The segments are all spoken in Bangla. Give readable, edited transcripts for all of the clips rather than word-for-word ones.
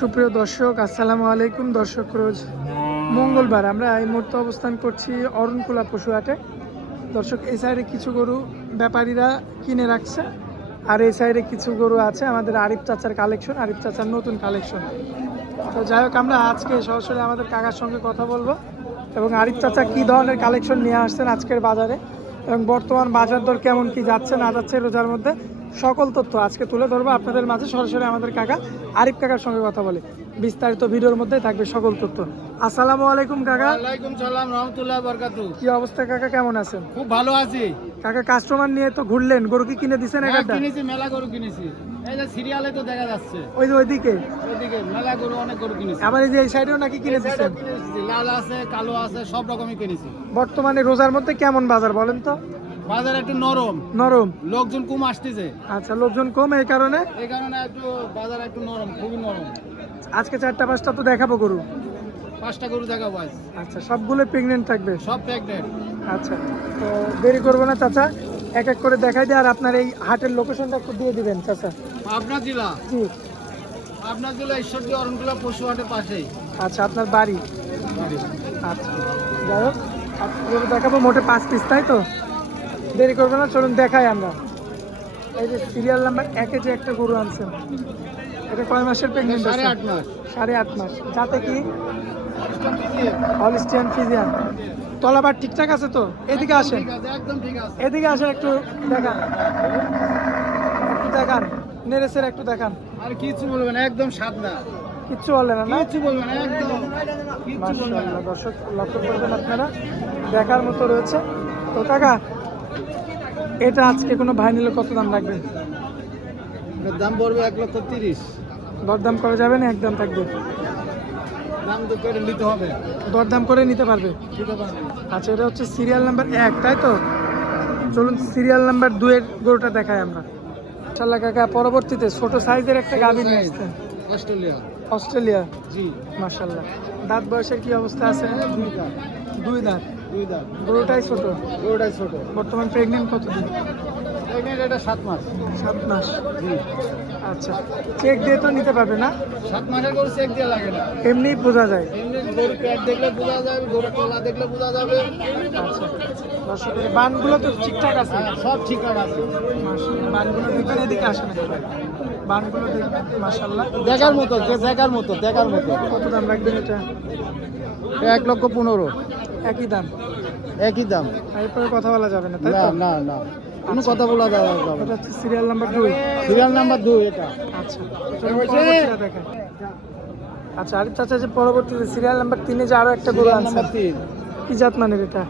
সুপ্রিয় দর্শক, আসসালামু আলাইকুম। দর্শক, রোজ মঙ্গলবার আমরা এই মুহূর্তে অবস্থান করছি অরণকুলা পশু হাটে। দর্শক, এই সাইডে কিছু গরু ব্যাপারীরা কিনে রাখছে, আর এই সাইডে কিছু গরু আছে আমাদের আরিফ চাচার কালেকশন, আরিফ চাচার নতুন কালেকশন। তো যাই হোক, আমরা আজকে সরাসরি আমাদের কাকার সঙ্গে কথা বলবো এবং আরিফ চাচা কী ধরনের কালেকশন নিয়ে আসছেন আজকের বাজারে এবং বর্তমান বাজার দর কেমন কি যাচ্ছে না যাচ্ছে রোজার মধ্যে সকল তথ্য আজকে তুলে ধরবো আপনাদের মাঝে। সরাসরি আমাদের কাকা আরিফ কাকার সঙ্গে কথা বলে বিস্তারিত ভিডিওর মধ্যে থাকবে সকল তথ্য। আসসালামু আলাইকুম কাকা। ওয়ালাইকুম সালাম রাহমাতুল্লাহি ওয়া বারাকাতুহু। কি অবস্থা কাকা, কেমন আছেন? খুব ভালো আছি কাকা। কাস্টমার নিয়ে তো ঘুরলেন, গরু কি কিনে দিছেন? হ্যাঁ, একটা কিনেছি, মেলা গরু কিনেছি। এই যে সিরিয়ালে তো দেখা যাচ্ছে, ওই যে ওইদিকে ওইদিকে মেলা গরু, অনেক গরু কিনেছি। আবার এই যে এই সাইডেও নাকি কিনে দিচ্ছেন? কিনেছি, লাল আছে, কালো আছে, সব রকমই কিনেছি। বর্তমানে রোজার মধ্যে কেমন বাজার বলেন তো? বাজার একটু নরম নরম। লোকজন কম আসতেছে, আচ্ছা, লোকজন কম, এই কারণে একটু বাজার একটু নরম, খুবই নরম। আজকে 4টা-5টা তো দেখাবো গরু। 5টা গরু দেখাবো আজ, আচ্ছা, সবগুলো প্রেগনেন্ট থাকবে? সব প্রেগনেন্ট। আচ্ছা, তো দেরি করবো না চাচা, এক এক করে দেখাই দিয়ে। আর আপনার এই হাটের লোকেশনটা একটু দিয়ে দিবেন চাচা। আপনার জেলা, জি। আপনার জেলা ঈশ্বরদী অরণকুলা পশু হাটের পাশেই। আচ্ছা, আপনার বাড়ি। আচ্ছা, যাই হোক, গরু দেখাবো মোটে 5 পিস, তাই তো? দেরি করবো না, চলুন দেখাই আমরা। এই যে সিরিয়াল নাম্বার 1-এ যে একটা গরু আনছেন, এটা কয় মাসের প্রেগনেন্ট? 8.5 মাস। 8.5 মাস। যাতে কি? Holstein Friesian. তলাবার ঠিকঠাক আছে তো? এদিকে আসেন, ঠিক আছে, একদম ঠিক আছে। এদিকে আসেন, একটু দেখান, একটু দেখান, নেড়েছের একটু দেখান। আর কিছু বলবেন না, একদম সাদা, কিচ্ছু বললেন না? কিছু বলবেন না, একদম কিছু বলবেন না। মাশাআল্লাহ, দর্শক লক্ষ্য করবেন আপনারা, দেখার মতো রয়েছে। তো কাকা, এটা আজকে কোনো ভাই নিলে কত দাম রাখবেন? এর দাম পড়বে 1,30,000। দরদাম করা যাবে না? একদম থাকবে? দাম তো করে নিতে হবে, দরদাম করে নিতে পারবে? দিতে পারবে। আচ্ছা, এটা হচ্ছে সিরিয়াল নাম্বার 1, তাই তো? চলুন সিরিয়াল নাম্বার 2-এর গরুটা দেখাই আমরা। ইনশাআল্লাহ কাকা, পরবর্তীতে ছোট সাইজের একটা গাভী নিয়ে আসছেন, অস্ট্রেলিয়া। অস্ট্রেলিয়া। জি, মাশাআল্লাহ। দাঁত বয়সের কি অবস্থা আছে? 2 দাঁত। 2 দাঁত। 2 দাঁত। গরুটাই ছোট। গরুটাই ছোট। বর্তমান প্রেগনেন্ট কতদিন? প্রেগনেন্ট, এটা 7 মাস। 7 মাস। জি। আচ্ছা, চেক দিয়ে তো নিতে পারবে না? 7 মাসের গরু চেক দিয়ে লাগে না, এমনি বোঝা যায়? এমনি গরু পেট দেখলে বোঝা যাবে, গরু তলা দেখলে বোঝা যাবে। আচ্ছা, দর্শকের বানগুলো তো ঠিকঠাক আছে? হ্যাঁ, সব ঠিকঠাক আছে। মাশাআল্লাহ, বানগুলো দেখবেন, এদিকে আসেন একটু। বানগুলো দেখবেন, মাশাআল্লাহ। দেখার মতো, দেখার মতো, দেখার মতো। কত দাম রাখবেন এটা? 1,15,000। একই দাম? একই দাম। এরপরে কথা বলা যাবে না, তাই না তো? না না, কোনো কথা বলা যাবে না। এটা হচ্ছে সিরিয়াল নাম্বার 2। সিরিয়াল নাম্বার 2 এটা। আচ্ছা, চলুন পরবর্তীটা দেখাই। আচ্ছা, আরিফ চাচা, যে পরবর্তীতে সিরিয়াল নাম্বার 3-এ যে আরো একটা গরু সিরিয়াল আনছেন, নাম্বার 3। কি জাত মানের এটা?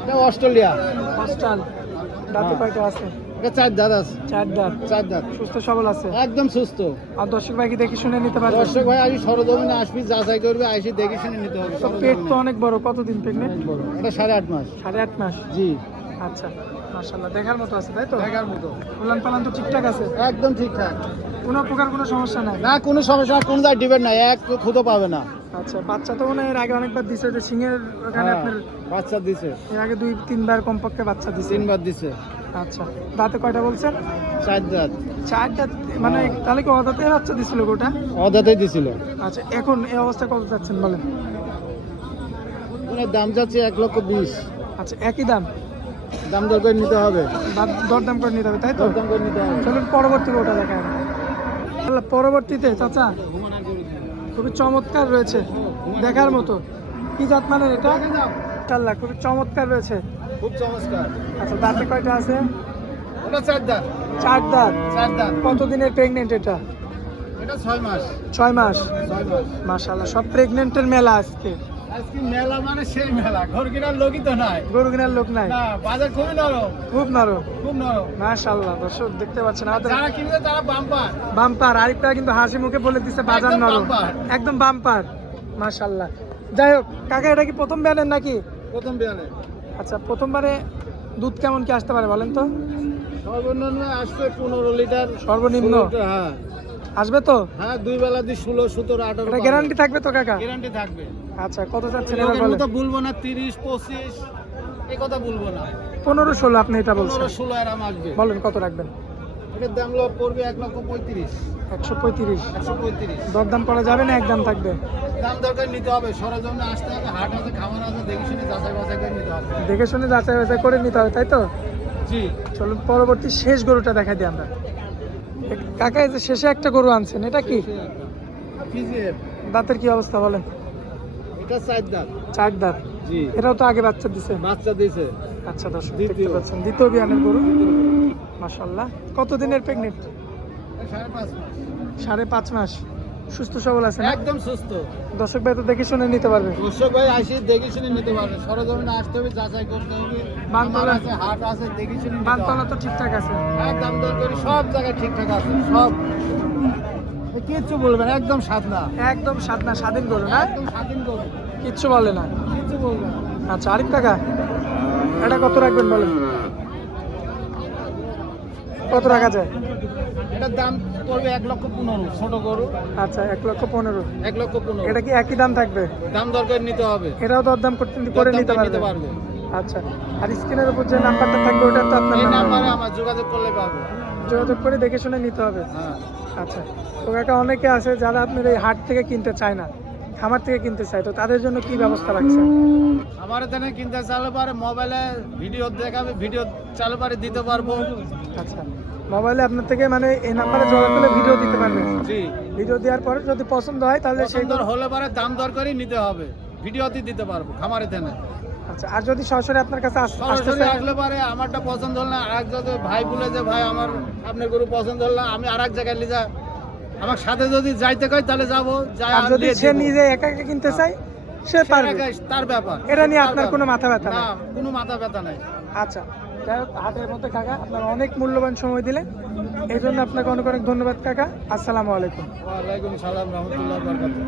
এটা অস্ট্রেলিয়া। অস্ট্রাল। দাঁতে কয়টা আছে? এটা 4 দাঁত আছে। 4 দাঁত। 4 দাঁত। সুস্থ সবল আছে? একদম সুস্থ। আর দর্শক ভাই কি দেখে শুনে নিতে পারবে? দর্শক ভাই আসবি, সরজমিনে আসবি, যাচাই করবে, আসি দেখে শুনে নিতে হবে। তো পেট তো অনেক বড়, কতদিন প্রেগনেন্ট? এটা 8.5 মাস। 8.5 মাস। জি, আচ্ছা, মাশাআল্লাহ, দেখার মতো আছে, তাই তো? দেখার মতো, উলান পালান তো ঠিকঠাক আছে? একদম ঠিকঠাক। কোনো প্রকার কোনো সমস্যা নাই? না, কোনো সমস্যা, কোনো জায়গায় ডিবেট নাই, এক খুদো পাবে না। আচ্ছা, বাচ্চা তো মনে হয় এর আগে অনেকবার দিছে, যে সিংহের ওখানে হ্যাঁ, আপনার বাচ্চা দিছে, এর আগে 2-3 বার কমপক্ষে বাচ্চা দিছে? 3 বার দিছে। আচ্ছা, দাঁতে কয়টা বলছেন? 4 দাঁত। 4 দাঁত। মানে তাহলে কি অদাঁতে বাচ্চা দিছিল গোটা? অদাতেই দিছিল। আচ্ছা, এখন এই অবস্থা কত যাচ্ছেন বলেন? ওনার দাম যাচ্ছে 1,20,000। আচ্ছা, একই দাম? দাম দর করে নিতে হবে, দরদাম করে নিতে হবে, তাই তো? দাম করে নিতে হবে। চলুন পরবর্তী গোটা দেখায়। পরবর্তীতে চাচা, খুবই চমৎকার রয়েছে, দেখার মতো। কি জাত মানের এটা? ইনশাআল্লাহ, খুবই চমৎকার রয়েছে। খুব চমৎকার। আচ্ছা, দাঁতে কয়টা আছে? ওটা 4 দাঁত। 4 দাঁত। 4 দাঁত। কতদিনের প্রেগনেন্ট এটা? এটা 6 মাস। 6 মাস। 6 মাস। মাশাআল্লাহ, সব প্রেগনেন্টের মেলা আজকে। আজকে মেলা মানে সেই মেলা, ঘর কেনার লোকই তো নাই। গরু কেনার লোক নাই? না, বাজার খুবই নরম, খুব নরম। খুব নরম। মাশাআল্লাহ, দর্শক দেখতে পাচ্ছেন আমাদের যারা কিনবে তারা বাম্পার। বাম্পার। আরেকটা কিন্তু হাসি মুখে বলে দিচ্ছে বাজার একদম নরম, বাম্পার। একদম বাম্পার। মাশাআল্লাহ। যাই হোক কাকা, এটা কি প্রথম বিয়ানের নাকি? প্রথম বিয়ানে। আচ্ছা, প্রথমবারে দুধ কেমন কি আসতে পারে বলেন তো? সর্বনিম্ন আসবে 15 লিটার। সর্বনিম্ন? 16 লিটার, হ্যাঁ। আসবে তো? হ্যাঁ, 2 বেলা দিয়ে 16, 17, 18। এটা গ্যারান্টি থাকবে তো কাকা? গ্যারান্টি থাকবে। আচ্ছা, কত চাচ্ছেন এবার লোকের বলেন? মতো বলবো না 30, 25, এই কথা বলবো না। 15-16 আপনি এটা বলছেন? 15, 16 এরকম আসবে। বলেন কত রাখবেন? এটার দাম পড়বে 1,35,000। 135। 135। দরদাম করা যাবে না, একদম থাকবে? দাম দরকার নিতে হবে, সরজমিনে আসতে হবে, হাট আছে, খামার আছে, দেখে শুনে যাচাই বাছাই করে নিতে হবে। দেখে শুনে যাচাই বাছাই করে নিতে হবে, তাই তো? জি। চলুন পরবর্তী শেষ গরুটা দেখাই দিই আমরা। কাকা এই যে শেষে একটা গরু আনছেন, এটা কি? ফিজিএফ। দাঁতের কি অবস্থা বলেন? এটা 4 দাঁত। 4 দাঁত। জি। এটাও তো আগে বাচ্চা দিছে? বাচ্চা দিয়েছে। আচ্ছা দর্শক দ্বিতীয়। দেখতে পাচ্ছেন, দ্বিতীয় বিয়ানের গরু। মাশাআল্লাহ। কতদিনের প্রেগনেন্ট? 5.5 মাস। 5.5 মাস। সুস্থ সবল আছে না? একদম সুস্থ। দর্শক ভাই তো দেখে শুনে নিতে পারবে। দর্শক ভাই আসি দেখে শুনে নিতে পারবে, সরজমিনে আসতে হবে, যাচাই করতে হবে, বানতলা খামার আছে, হাট আছে, দেখে শুনে নিতে হবে। বানতলা তো ঠিকঠাক আছে? দাম দর করি সব জায়গায় ঠিকঠাক আছে, সব কিচ্ছু বলবেন, একদম সাদা, একদম স্বাদ না, স্বাধীন গরু না? একদম স্বাধীন করবে, কিচ্ছু বলে না। কিচ্ছু বলবেন না। আচ্ছা আরিফ কাকা, এটা কত রাখবেন বলেন? কত রাখা যায়? এটার দাম পড়বে 1,15,000, ছোট গরু। আচ্ছা 1,15,000। 1,15,000। এটা কি একই দাম থাকবে? দাম দরকার নিতে হবে, এটাও দরদাম করে দরদাম নিতে করে পারবে? আচ্ছা। আর স্ক্রিনের উপর যে নাম্বারটা থাকবে ওটা তো আপনার এই নাম্বার, নাম্বারে আমার যোগাযোগ করলে পাবো। যোগাযোগ করে দেখে শুনে নিতে হবে। হ্যাঁ। আচ্ছা। তো কাকা অনেকে আছে যারা আপনার এই হাট থেকে কিনতে চায় না, খামার থেকে কিনতে চায়, তো তাদের জন্য কি ব্যবস্থা রাখছেন? আমার এখানে কিনতে চাইলে পারে মোবাইলে ভিডিও দেখাবে, ভিডিও চালু পারে দিতে পারবো। আচ্ছা, মোবাইলে আপনার থেকে মানে এই নাম্বারে যোগাযোগ করলে ভিডিও দিতে পারবে? জি। ভিডিও দেওয়ার পরে যদি পছন্দ হয় তাহলে সেই পছন্দ হলে পারে দাম দরকারই নিতে হবে, ভিডিওতে দিতে পারবো খামারে তেনে। আচ্ছা। আর যদি সরাসরি আপনার কাছে আসতে সরাসরি চায়? আসলে পারে আমারটা পছন্দ হল না, আরেক যদি ভাই বলে যে ভাই আমার আপনার গরু পছন্দ হল না, আমি আরেক জায়গায় নিয়ে যা, আমার সাথে যদি যাইতে কই তাহলে যাবো, যাই আর যদি সে নিজে একা একা কিনতে চায় সে পারবে? তার ব্যাপার, এটা নিয়ে আপনার কোনো মাথা ব্যথা না, নেই? কোনো মাথা ব্যথা নাই। আচ্ছা, যাই হোক, হাটের মধ্যে কাকা আপনারা অনেক মূল্যবান সময় দিলেন, এই জন্য আপনাকে অনেক অনেক ধন্যবাদ কাকা। আসসালামু আলাইকুম। ওয়ালাইকুম সালাম রহমতুল্লাহ বরকাতুহ।